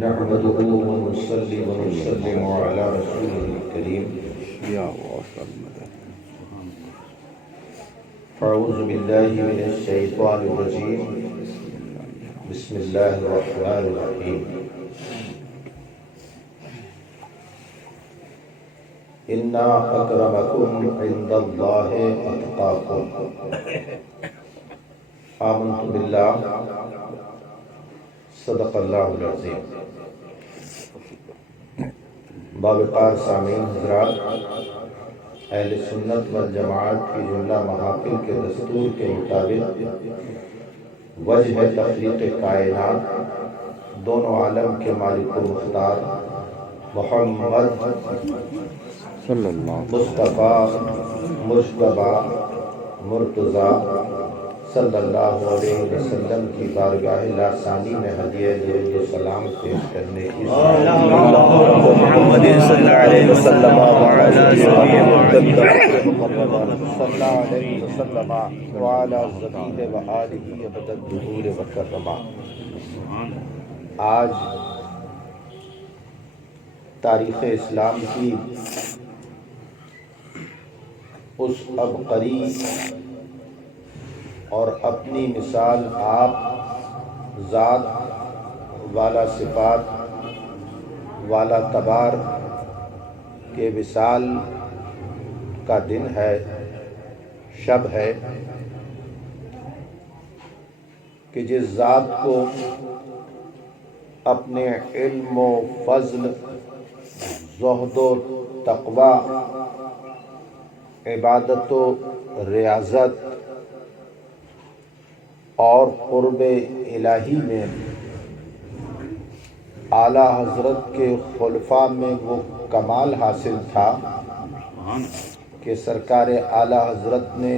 نحمده ونصلي ونسلم على رسوله الكريم أعوذ بالله من الشيطان الرجيم بسم الله الرحمن الرحيم إن أكرمكم عند الله أتقاكم آمنت بالله صدق اللہ العظیم۔ باوقار سامعین حضرات، اہل سنت والجماعت کی جملہ محافل کے دستور کے مطابق وجہ تخلیق کائنات دونوں عالم کے مالک المختار محمد مصطفیٰ مجتبیٰ مرتضیٰ صلی اللہ علیہ وسلم کی بارگاہ لاثانی میں ہدیہ درود و سلام پیش کرنے کی محمد صلی اللہ علیہ وسلم وعلی آلہ ابد الدہور وکرما۔ آج تاریخ اسلام کی اس عبقری اور اپنی مثال آپ ذات والا صفات والا تبار کے وصال کا دن ہے، شب ہے کہ جس ذات کو اپنے علم و فضل، زہد و تقوی، عبادت و ریاضت اور قرب الہی میں اعلیٰ حضرت کے خلفاء میں وہ کمال حاصل تھا کہ سرکار اعلیٰ حضرت نے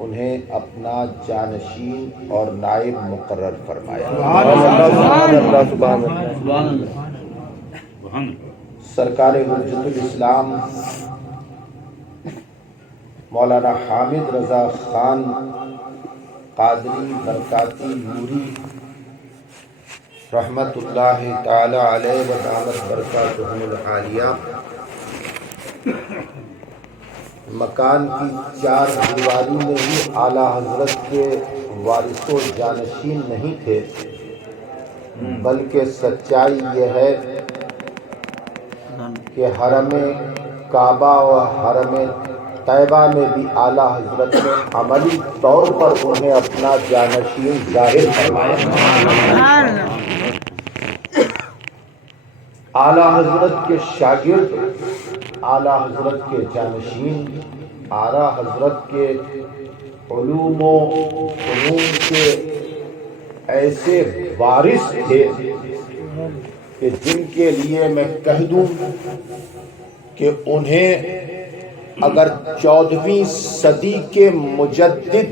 انہیں اپنا جانشین اور نائب مقرر فرمایا۔ سرکار حجت الاسلام مولانا حامد رضا خان قادری برکاتی نوری رحمت اللہ تعالی علیہ و دامت برکاتہم العالیہ مکان کی چار دیواری میں ہی اعلیٰ حضرت کے وارث و جانشین نہیں تھے، بلکہ سچائی یہ ہے کہ حرم کعبہ و حرم طیبہ میں بھی اعلیٰ حضرت نے عملی طور پر انہیں اپنا جانشین ظاہر فرمایا۔ اعلیٰ حضرت کے شاگرد، اعلیٰ حضرت کے جانشین، اعلیٰ حضرت کے علوم و فنون کے ایسے وارث تھے کہ جن کے لیے میں کہہ دوں کہ انہیں اگر 14ویں صدی کے مجدد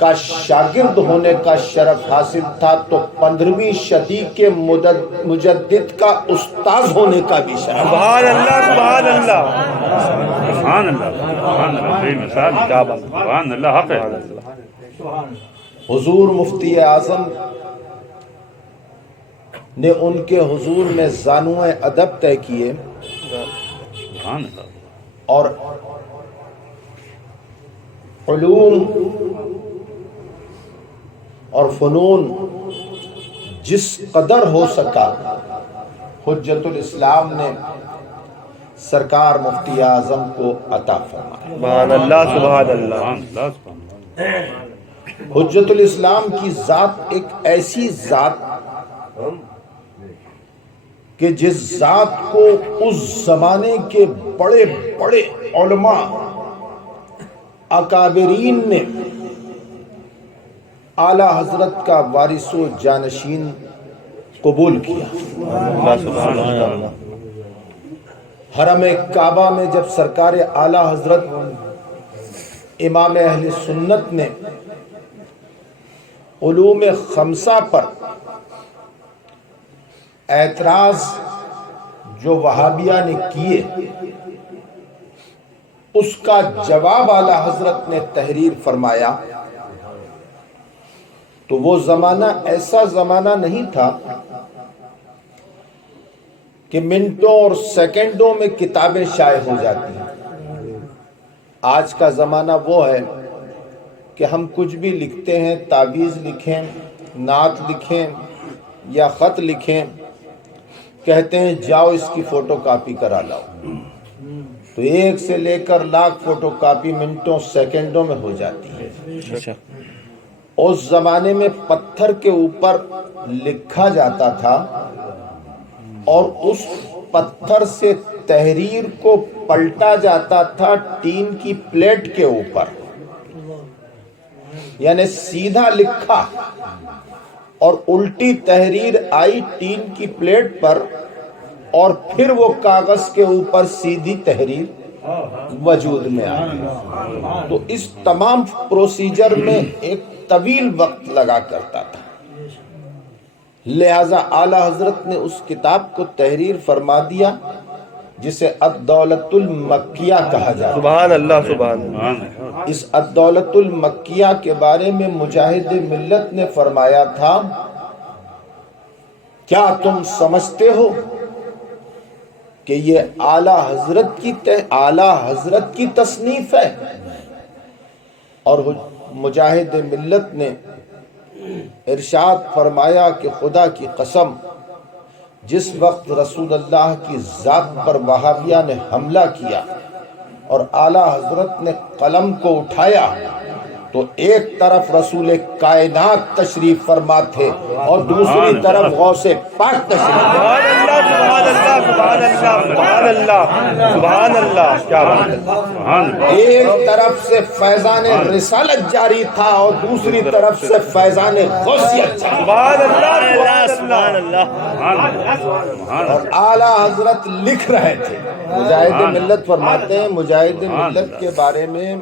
کا شاگرد ہونے کا شرف حاصل تھا تو 15ویں صدی کے مجدد کا استاذ ہونے کا بھی شرف۔ سبحان اللہ، سبحان اللہ، سبحان اللہ، سبحان اللہ، حق ہے۔ حضور مفتی اعظم نے ان کے حضور میں زانو ادب طے کیے اور علوم اور فنون جس قدر ہو سکا حجت الاسلام نے سرکار مفتی اعظم کو عطا فرمایا۔ سبحان اللہ، سبحان اللہ۔ حجت الاسلام کی ذات ایک ایسی ذات کہ جس ذات کو اس زمانے کے بڑے بڑے علماء اکابرین نے اعلیٰ حضرت کا وارث و جانشین قبول کیا۔ حرم کعبہ میں جب سرکار اعلیٰ حضرت امام اہل سنت نے علوم خمسہ پر اعتراض جو وہابیہ نے کیے اس کا جواب اعلیٰ حضرت نے تحریر فرمایا تو وہ زمانہ ایسا زمانہ نہیں تھا کہ منٹوں اور سیکنڈوں میں کتابیں شائع ہو جاتی ہیں۔ آج کا زمانہ وہ ہے کہ ہم کچھ بھی لکھتے ہیں، تعویذ لکھیں، نعت لکھیں یا خط لکھیں، کہتے ہیں جاؤ اس کی فوٹو کاپی کرا لاؤ، تو ایک سے لے کر لاکھ فوٹو کاپی منٹوں سیکنڈوں میں ہو جاتی ہے۔ اس زمانے میں پتھر کے اوپر لکھا جاتا تھا اور اس پتھر سے تحریر کو پلٹا جاتا تھا ٹین کی پلیٹ کے اوپر، یعنی سیدھا لکھا اور الٹی تحریر آئی ٹین کی پلیٹ پر، اور پھر وہ کاغذ کے اوپر سیدھی تحریر وجود میں آئی۔ تو اس تمام پروسیجر میں ایک طویل وقت لگا کرتا تھا، لہذا اعلی حضرت نے اس کتاب کو تحریر فرما دیا جسے الدولت المکیہ کہا جاتا ہے۔ سبحان اللہ، سبحان اللہ۔ اس الدولت المکیہ کے بارے میں مجاہد ملت نے فرمایا تھا، کیا تم سمجھتے ہو کہ یہ اعلی حضرت کی تصنیف ہے؟ اور مجاہد ملت نے ارشاد فرمایا کہ خدا کی قسم، جس وقت رسول اللہ کی ذات پر وہابیہ نے حملہ کیا اور اعلی حضرت نے قلم کو اٹھایا تو ایک طرف رسول کائنات تشریف فرما تھے اور دوسری طرف غوث پاک تشریف فرما تھے۔ سبحان اللہ، سبحان اللہ، کیا بات ہے۔ ایک طرف سے فیضان رسالت جاری تھا اور دوسری طرف سے فیضان غوثیت جاری۔ سبحان اللہ، سبحان اللہ۔ اور اعلی حضرت لکھ رہے تھے۔ مجاہد ملت فرماتے ہیں، مجاہد ملت کے بارے میں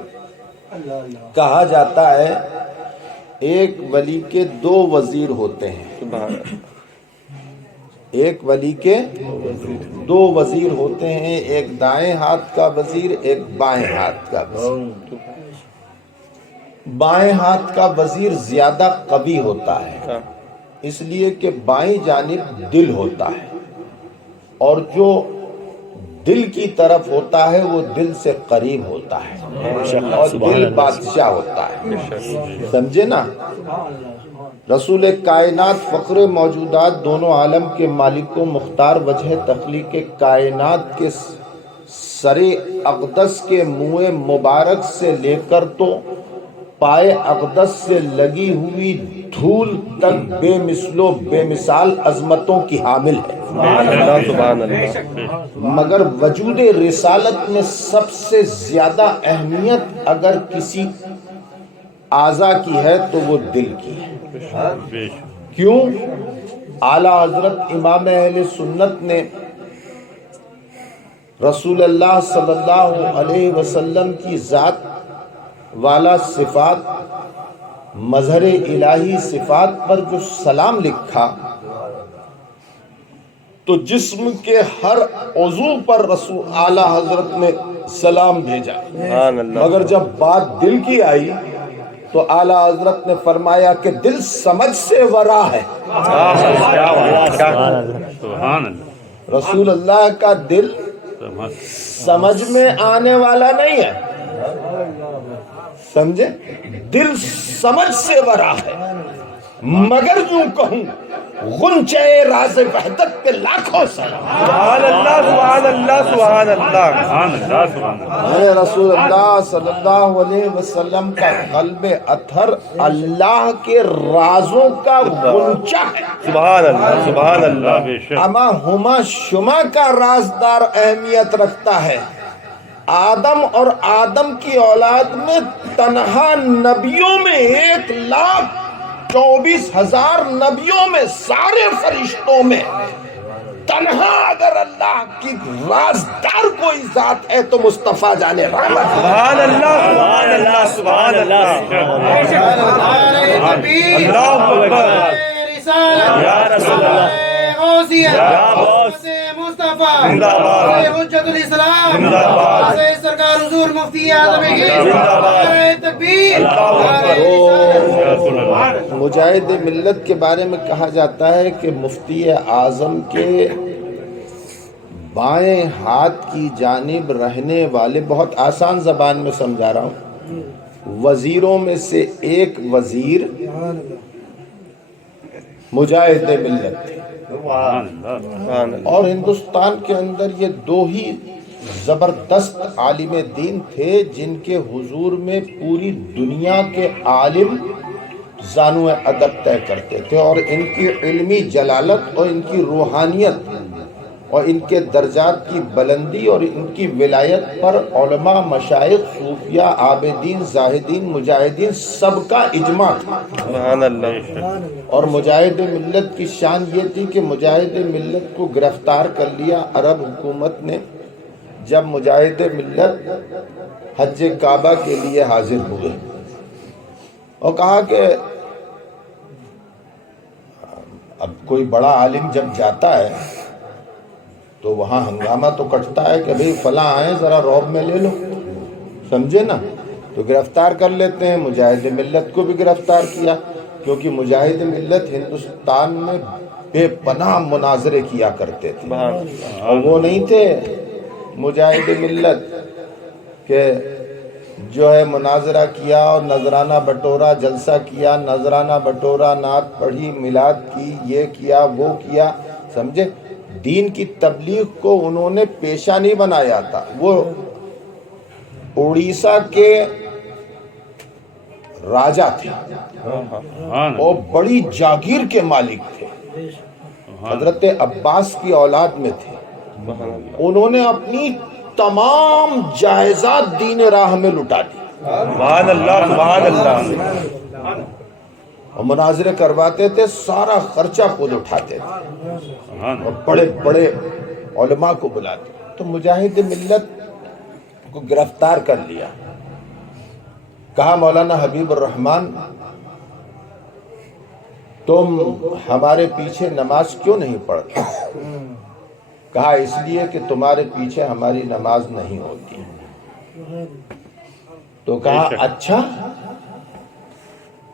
کہا جاتا ہے ایک ولی کے دو وزیر ہوتے ہیں، ایک ولی کے دو وزیر ہوتے ہیں، ایک دائیں ہاتھ کا وزیر، ایک بائیں ہاتھ کا وزیر۔ بائیں ہاتھ کا وزیر زیادہ قوی ہوتا ہے، اس لیے کہ بائیں جانب دل ہوتا ہے، اور جو دل کی طرف ہوتا ہے وہ دل سے قریب ہوتا ہے، اور دل بادشاہ ہوتا ہے، سمجھے نا۔ رسول کائنات فخر موجودات دونوں عالم کے مالک و مختار وجہ تخلیق کائنات کے سر اقدس کے منہ مبارک سے لے کر تو پائے اقدس سے لگی ہوئی دھول تک بے مثل و بے مثال عظمتوں کی حامل ہے، مگر وجود رسالت میں سب سے زیادہ اہمیت اگر کسی اعضا کی ہے تو وہ دل کی ہے۔ کیوں؟ اعلی حضرت امام اہل سنت نے رسول اللہ صلی اللہ علیہ وسلم کی ذات والا صفات، مظہر الہی صفات پر جو سلام لکھا تو جسم کے ہر عضو پر رسول اعلی حضرت نے سلام بھیجا، مگر جب بات دل کی آئی تو اعلی حضرت نے فرمایا کہ دل سمجھ سے ورا ہے۔ رسول اللہ کا دل سمجھ میں آنے والا نہیں ہے، سمجھے؟ دل سمجھ سے ورا ہے، مگر یوں کہوں غنچہ راز وحدت پہ لاکھوں سلام۔ سبحان اللہ، سبحان اللہ، سبحان اللہ۔ میں رسول اللہ صلی اللہ علیہ وسلم کا قلب اطہر اللہ کے رازوں کا غنچہ ہے، سبحان اللہ، سبحان اللہ۔ اما ہما شما کا رازدار اہمیت رکھتا ہے۔ آدم اور آدم کی اولاد میں تنہا نبیوں میں 1,24,000 نبیوں میں سارے فرشتوں میں تنہا اگر اللہ کی رازدار کوئی ذات ہے تو مصطفیٰ جان رحمت۔ سبحان اللہ، سبحان اللہ، سبحان اللہ۔ اللہ اکبر، یا رسول اللہ، یا غوث مصطفیٰ، زندہ باد، حجت الاسلام، زندہ باد، سرکار حضور مفتی اعظم زندہ باد، تکبیر۔ مجاہد ملت کے بارے میں کہا جاتا ہے کہ مفتی اعظم کے بائیں ہاتھ کی جانب رہنے والے، بہت آسان زبان میں سمجھا رہا ہوں، وزیروں میں سے ایک وزیر مجاہد ملت تھے، اور ہندوستان کے اندر یہ دو ہی زبردست عالم دین تھے جن کے حضور میں پوری دنیا کے عالم زانو ادب طے کرتے تھے، اور ان کی علمی جلالت اور ان کی روحانیت اور ان کے درجات کی بلندی اور ان کی ولایت پر علماء، مشائخ، صوفیاء، عابدین، زاہدین، مجاہدین سب کا اجماع تھا۔ سبحان اللہ۔ اور مجاہد ملت کی شان یہ تھی کہ مجاہد ملت کو گرفتار کر لیا عرب حکومت نے جب مجاہد ملت حج کعبہ کے لیے حاضر ہوئے، اور کہا کہ اب کوئی بڑا عالم جب جاتا ہے تو وہاں ہنگامہ تو کٹتا ہے کہ بھئی فلاں آئیں ذرا روب میں لے لو، سمجھے نا، تو گرفتار کر لیتے ہیں۔ مجاہد ملت کو بھی گرفتار کیا، کیونکہ مجاہد ملت ہندوستان میں بے پناہ مناظرے کیا کرتے تھے، اور وہ نہیں تھے مجاہد ملت کہ جو ہے مناظرہ کیا اور نذرانہ بٹورا، جلسہ کیا، نذرانہ بٹورا، نعت پڑھی، میلاد کی، یہ کیا وہ کیا، سمجھے؟ دین کی تبلیغ کو انہوں نے پیشہ نہیں بنایا تھا۔ وہ اڑیسہ کے راجا تھے اور بڑی جاگیر کے مالک تھے، حضرت عباس کی اولاد میں تھے۔ انہوں نے اپنی تمام جائیداد دین راہ میں لٹا دی، سبحان اللہ، سبحان اللہ۔ اور مناظرے کرواتے تھے، سارا خرچہ خود اٹھاتے تھے، اور بڑے بڑے علماء کو بلاتے۔ تو مجاہد ملت کو گرفتار کر لیا، کہا مولانا حبیب الرحمن تم ہمارے پیچھے نماز کیوں نہیں پڑھتے؟ کہا اس لیے کہ تمہارے پیچھے ہماری نماز نہیں ہوتی۔ تو کہا اچھا،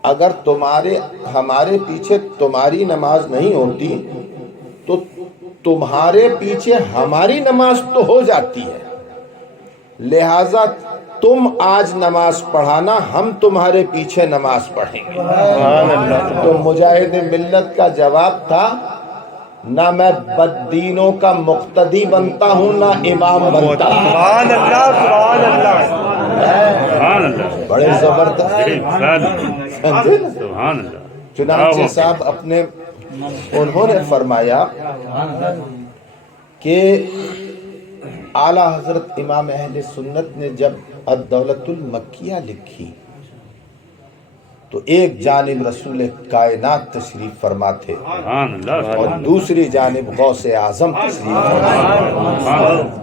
اگر ہمارے پیچھے تمہاری نماز نہیں ہوتی تو تمہارے پیچھے ہماری نماز تو ہو جاتی ہے، لہذا تم آج نماز پڑھانا، ہم تمہارے پیچھے نماز پڑھیں گے۔ تو مجاہد ملت کا جواب تھا، نہ میں بددینوں کا مقتدی بنتا ہوں نہ امام بنتا ہوں۔ سبحان اللہ، سبحان اللہ۔ بڑے زبردست، چنانچہ صاحب انہوں نے فرمایا کہ اعلیٰ حضرت امام اہل سنت نے جب الدولۃ المکیہ لکھی تو ایک جانب رسول کائنات تشریف فرما تھے اور دوسری جانب غوث اعظم تشریف فرما۔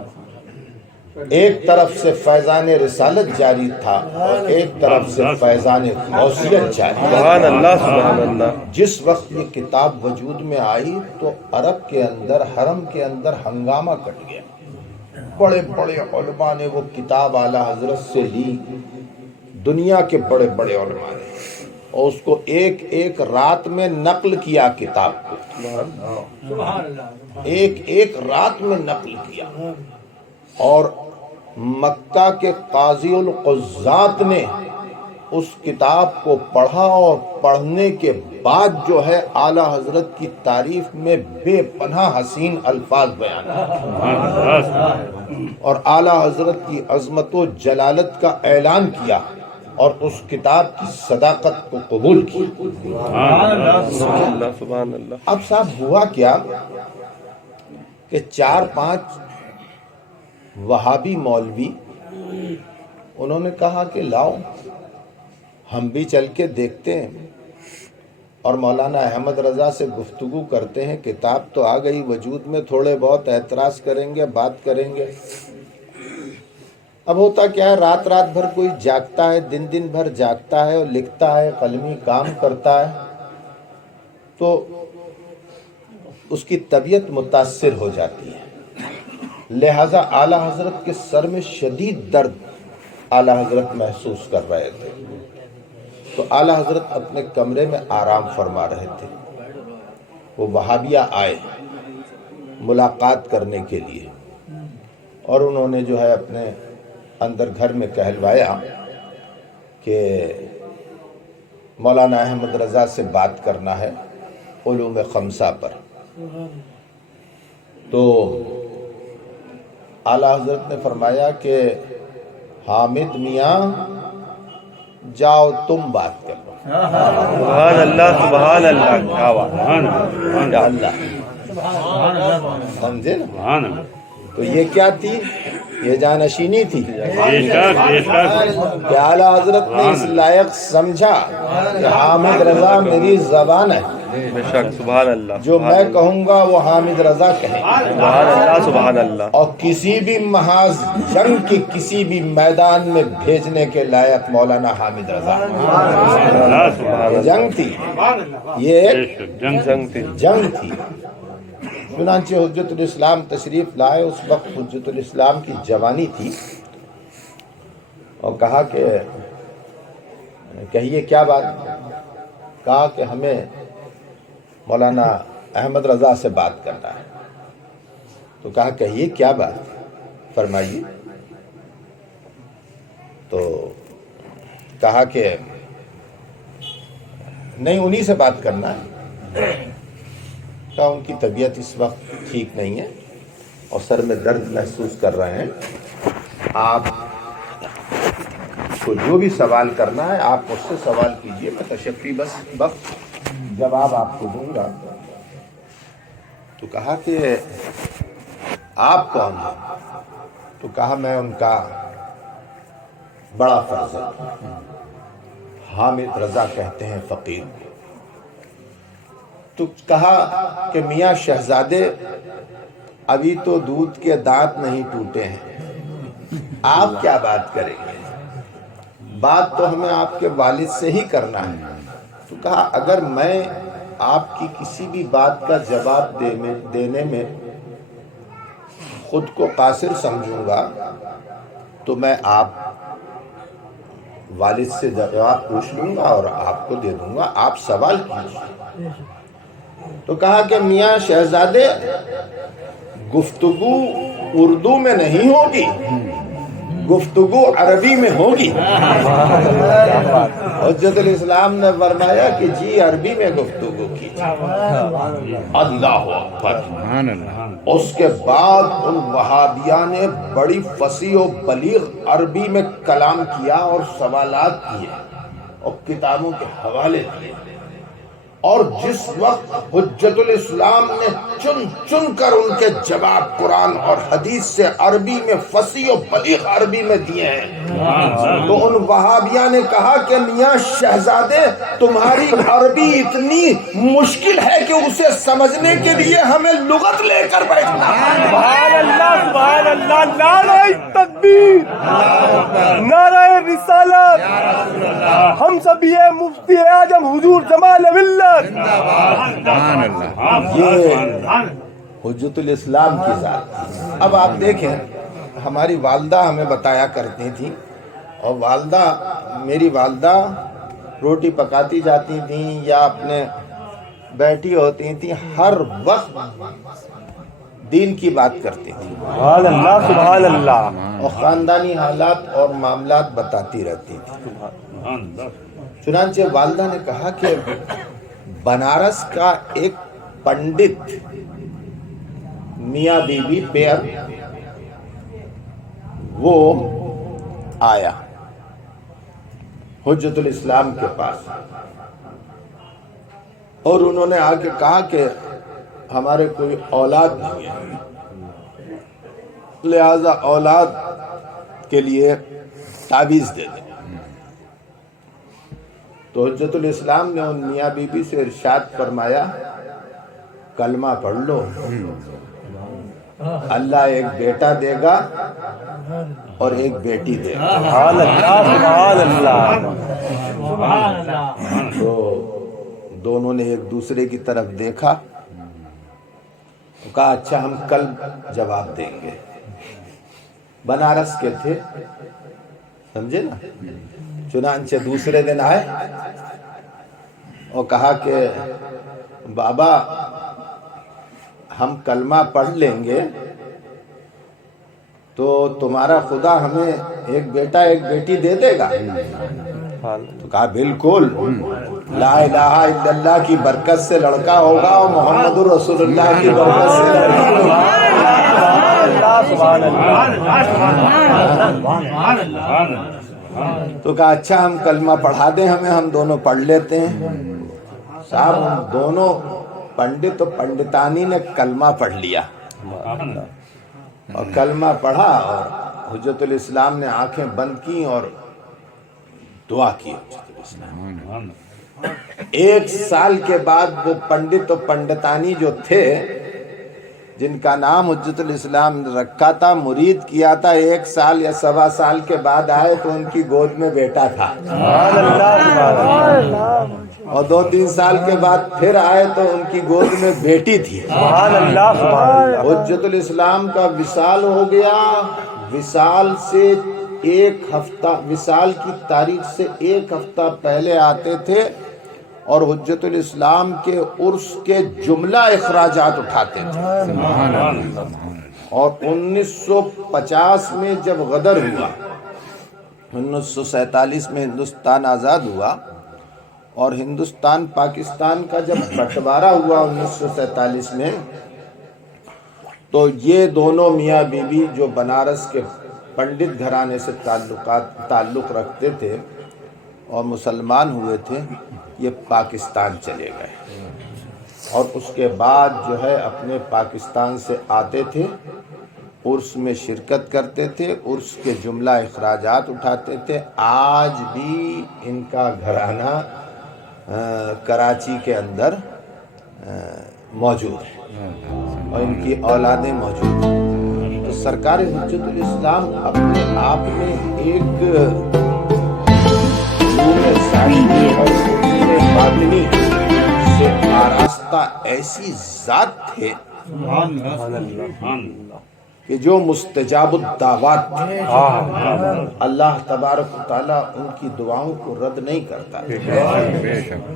ایک طرف سے فیضان رسالت جاری تھا اور ایک طرف سے فیضان غوثیت جاری تھا۔ سبحان اللہ، سبحان اللہ۔ جس وقت یہ کتاب وجود میں آئی تو عرب کے اندر، حرم کے اندر ہنگامہ کٹ گیا۔ بڑے بڑے علماء نے وہ کتاب اعلیٰ حضرت سے لی، دنیا کے بڑے بڑے علماء نے، اور اس کو ایک ایک رات میں نقل کیا کتاب کو، ایک ایک رات میں نقل کیا۔ اور مکہ کے قاضی القضات نے اس کتاب کو پڑھا، اور پڑھنے کے بعد جو ہے اعلیٰ حضرت کی تعریف میں بے پناہ حسین الفاظ بیان اور اعلیٰ حضرت کی عظمت و جلالت کا اعلان کیا، اور اس کتاب کی صداقت کو قبول کیا۔ سبحان اللہ۔ اب صاحب ہوا کیا کہ 4-5 وہابی مولوی انہوں نے کہا کہ لاؤ ہم بھی چل کے دیکھتے ہیں اور مولانا احمد رضا سے گفتگو کرتے ہیں، کتاب تو آ گئی وجود میں، تھوڑے بہت اعتراض کریں گے، بات کریں گے۔ اب ہوتا کیا ہے، رات رات بھر کوئی جاگتا ہے، دن دن بھر جاگتا ہے اور لکھتا ہے، قلمی کام کرتا ہے، تو اس کی طبیعت متاثر ہو جاتی ہے۔ لہٰذا اعلیٰ حضرت کے سر میں شدید درد اعلیٰ حضرت محسوس کر رہے تھے، تو اعلیٰ حضرت اپنے کمرے میں آرام فرما رہے تھے۔ وہ وہابیہ آئے ملاقات کرنے کے لیے، اور انہوں نے جو ہے اپنے اندر گھر میں کہلوایا کہ مولانا احمد رضا سے بات کرنا ہے علوم خمسہ پر. تو اعلیٰ حضرت نے فرمایا کہ حامد میاں جاؤ تم بات کر لو. سبحان اللہ سبحان اللہ کیا بات یا اللہ سمجھے نا. تو یہ کیا تھی؟ یہ جانشینی تھی کہ اعلیٰ حضرت نے اس لائق سمجھا کہ حامد رضا میری زبان ہے. بے شک سبحان اللہ. جو میں کہوں گا وہ حامد رضا کہیں. سبحان اللہ سبحان اللہ. اور کسی بھی محاذ جنگ کی کسی بھی میدان میں بھیجنے کے لائق مولانا حامد رضا. جنگ تھی یہ ایک جنگ تھی. چنانچہ حجت الاسلام تشریف لائے. اس وقت حجت الاسلام کی جوانی تھی اور کہا کہ کہیے کیا بات. کہا کہ ہمیں مولانا احمد رضا سے بات کرنا ہے. تو کہا کہیے کیا بات فرمائیے. تو کہا کہ نہیں انہی سے بات کرنا ہے. کہا ان کی طبیعت اس وقت ٹھیک نہیں ہے اور سر میں درد محسوس کر رہے ہیں. آپ کو جو بھی سوال کرنا ہے آپ مجھ سے سوال کیجئے. میں تشفی بس جواب آپ کو دوں گا. تو کہا کہ آپ کون ہیں؟ تو کہا میں ان کا بڑا فرزند حامد رضا کہتے ہیں فقیر. تو کہا کہ میاں شہزادے ابھی تو دودھ کے دانت نہیں ٹوٹے ہیں آپ کیا بات کریں گے. بات تو ہمیں آپ کے والد سے ہی کرنا ہے. تو کہا اگر میں آپ کی کسی بھی بات کا جواب دینے میں خود کو قاصر سمجھوں گا تو میں آپ والد سے جواب پوچھ لوں گا اور آپ کو دے دوں گا. آپ سوال کیجیے. تو کہا کہ میاں شہزادے گفتگو اردو میں نہیں ہوگی گفتگو عربی میں ہوگی. حجت الاسلام نے فرمایا کہ جی عربی میں گفتگو کی. اللہ اکبر. اس کے بعد ان وہابیہ نے بڑی فصیح و بلیغ عربی میں کلام کیا اور سوالات کیے اور کتابوں کے حوالے دیے. اور جس وقت حجت الاسلام نے چن چن کر ان کے جواب قرآن اور حدیث سے عربی میں فصیح و بلیغ عربی میں دیے ہیں تو ان وہابیہ نے کہا کہ میاں شہزادے تمہاری عربی اتنی مشکل ہے کہ اسے سمجھنے کے لیے ہمیں لغت لے کر بیٹھنا. سبحان اللہ سبحان اللہ. نعرہ تکبیر نعرہ رسالت. ہم سب یہ مفتی اعظم حضور جمال ملت. یہ حجت الاسلام کی ذات. اب آپ دیکھیں ہماری والدہ ہمیں بتایا کرتی تھی اور میری والدہ روٹی پکاتی جاتی تھیں یا اپنے بیٹھی ہوتی تھیں ہر وقت دین کی بات کرتی تھی. سبحان اللہ سبحان اللہ. اور خاندانی حالات اور معاملات بتاتی رہتی تھی. چنانچہ والدہ نے کہا کہ بنارس کا ایک پنڈت میاں بی بی پیر وہ آیا حجت الاسلام کے پاس اور انہوں نے آ کے کہا کہ ہمارے کوئی اولاد نہیں ہے لہذا اولاد کے لیے تعویذ دے دیں. تو حجت الاسلام نے ان میاں بی بی سے ارشاد فرمایا کلمہ پڑھ لو اللہ ایک بیٹا دے گا اور ایک بیٹی دے گا. سبحان اللہ سبحان اللہ. تو دونوں نے ایک دوسرے کی طرف دیکھا تو کہا اچھا ہم کل جواب دیں گے. بنارس کے تھے سمجھے نا. چنانچہ دوسرے دن آئے اور کہا کہ بابا ہم کلمہ پڑھ لیں گے تو تمہارا خدا ہمیں ایک بیٹا ایک بیٹی دے دے گا؟ تو کہا بالکل، لا الہ الا اللہ کی برکت سے لڑکا ہوگا اور محمد رسول اللہ کی برکت سے لڑکی ہوگی۔ تو کہا اچھا ہم کلمہ پڑھا دیں ہمیں، ہم دونوں پڑھ لیتے ہیں۔ صاحب ہم دونوں پنڈت و پنڈتانی نے کلمہ پڑھ لیا، اور کلمہ پڑھا اور حجت الاسلام نے آنکھیں بند کی اور دعا کی حجت الاسلام۔ 1 سال کے بعد وہ پنڈت و پنڈتانی جو تھے جن کا نام حجت الاسلام رکھا تھا، مرید کیا تھا، 1 سال یا 1.25 سال کے بعد آئے تو ان کی گود میں بیٹا تھا، اور 2-3 سال کے بعد پھر آئے تو ان کی گود میں بیٹی تھی۔ حجت الاسلام کا وصال ہو گیا۔ وصال سے 1 ہفتہ، وصال کی تاریخ سے 1 ہفتہ پہلے آتے تھے اور حجت الاسلام کے عرس کے جملہ اخراجات اٹھاتے تھے۔ اور 1950 میں جب غدر ہوا، 1947 میں ہندوستان آزاد ہوا، اور ہندوستان پاکستان کا جب بٹوارا ہوا 1947 میں، تو یہ دونوں میاں بیوی جو بنارس کے پنڈت گھرانے سے تعلق رکھتے تھے اور مسلمان ہوئے تھے، یہ پاکستان چلے گئے، اور اس کے بعد جو ہے اپنے پاکستان سے آتے تھے، عرس میں شرکت کرتے تھے، عرس کے جملہ اخراجات اٹھاتے تھے۔ آج بھی ان کا گھرانہ کراچی کے اندر موجود ہے اور ان کی اولادیں موجود ہیں۔ تو سرکار حجت الاسلام اپنے آپ میں ایک علوم ظاہری اور علوم باطنی سے آراستہ ایسی ذات تھے کہ جو مستجاب الدعوات تھے۔ اللہ تبارک و تعالیٰ ان کی دعاؤں کو رد نہیں کرتا۔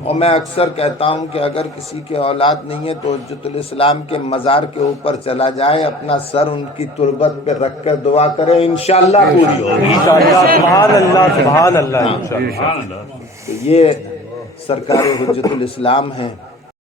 اور میں اکثر کہتا ہوں کہ اگر کسی کے اولاد نہیں ہے تو حجت الاسلام کے مزار کے اوپر چلا جائے، اپنا سر ان کی تربت پہ رکھ کر دعا کرے، انشاءاللہ پوری ہوگی۔ سبحان اللہ، سبحان اللہ۔ تو یہ سرکار حجت الاسلام ہیں۔